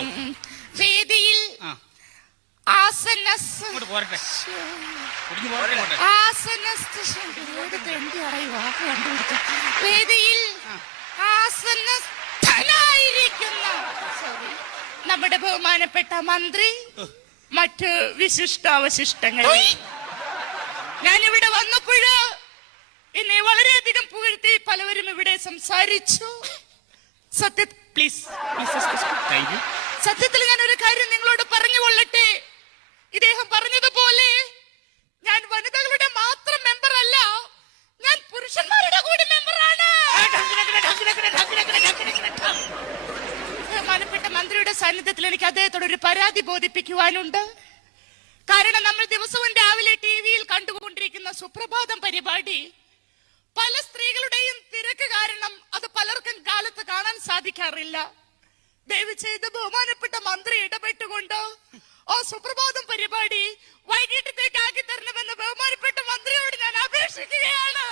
ഉം, വേദിയിൽ ആസനസ്ഥനായിരിക്കുന്ന നമ്മുടെ ബഹുമാനപ്പെട്ട മന്ത്രി മറ്റ് വിശിഷ്ടാവശിഷ്ടങ്ങൾ. ഞാനിവിടെ വന്നപ്പോഴ് വളരെയധികം പുകഴ്ത്തി പലവരും ഇവിടെ സംസാരിച്ചു. സത്യ പ്ലീസ് സത്യത്തിൽ ഞാൻ ഒരു കാര്യം നിങ്ങളോട് പറഞ്ഞു കൊള്ളട്ടെ? ഇദ്ദേഹം പറഞ്ഞതുപോലെ ഞാൻ വനിതകളുടെ മാത്രം മെമ്പർ അല്ല ഞാൻ പുരുഷന്മാരുടെ കൂടി മെമ്പറാണ് ബഹുമാനപ്പെട്ട മന്ത്രിയുടെ സാന്നിധ്യത്തിൽ എനിക്ക് അദ്ദേഹത്തോട് ഒരു പരാതി ബോധിപ്പിക്കുവാനുണ്ട്. കാരണം നമ്മൾ ദിവസവും രാവിലെ ടി വിയിൽ കണ്ടുകൊണ്ടിരിക്കുന്ന സുപ്രഭാതം പരിപാടി പല സ്ത്രീകളുടെയും തിരക്ക് കാരണം അത് പലർക്കും കാലത്ത് കാണാൻ സാധിക്കാറില്ല. ദയവ് ചെയ്ത് ബഹുമാനപ്പെട്ട മന്ത്രി ഇടപെട്ടുകൊണ്ട് ഓ സുപ്രഭാതം പരിപാടി. വൈകിട്ടത്തേക്ക് ആക്കി തരണമെന്ന് ബഹുമാനപ്പെട്ട മന്ത്രിയോട് ഞാൻ അപേക്ഷിക്കുകയാണ്.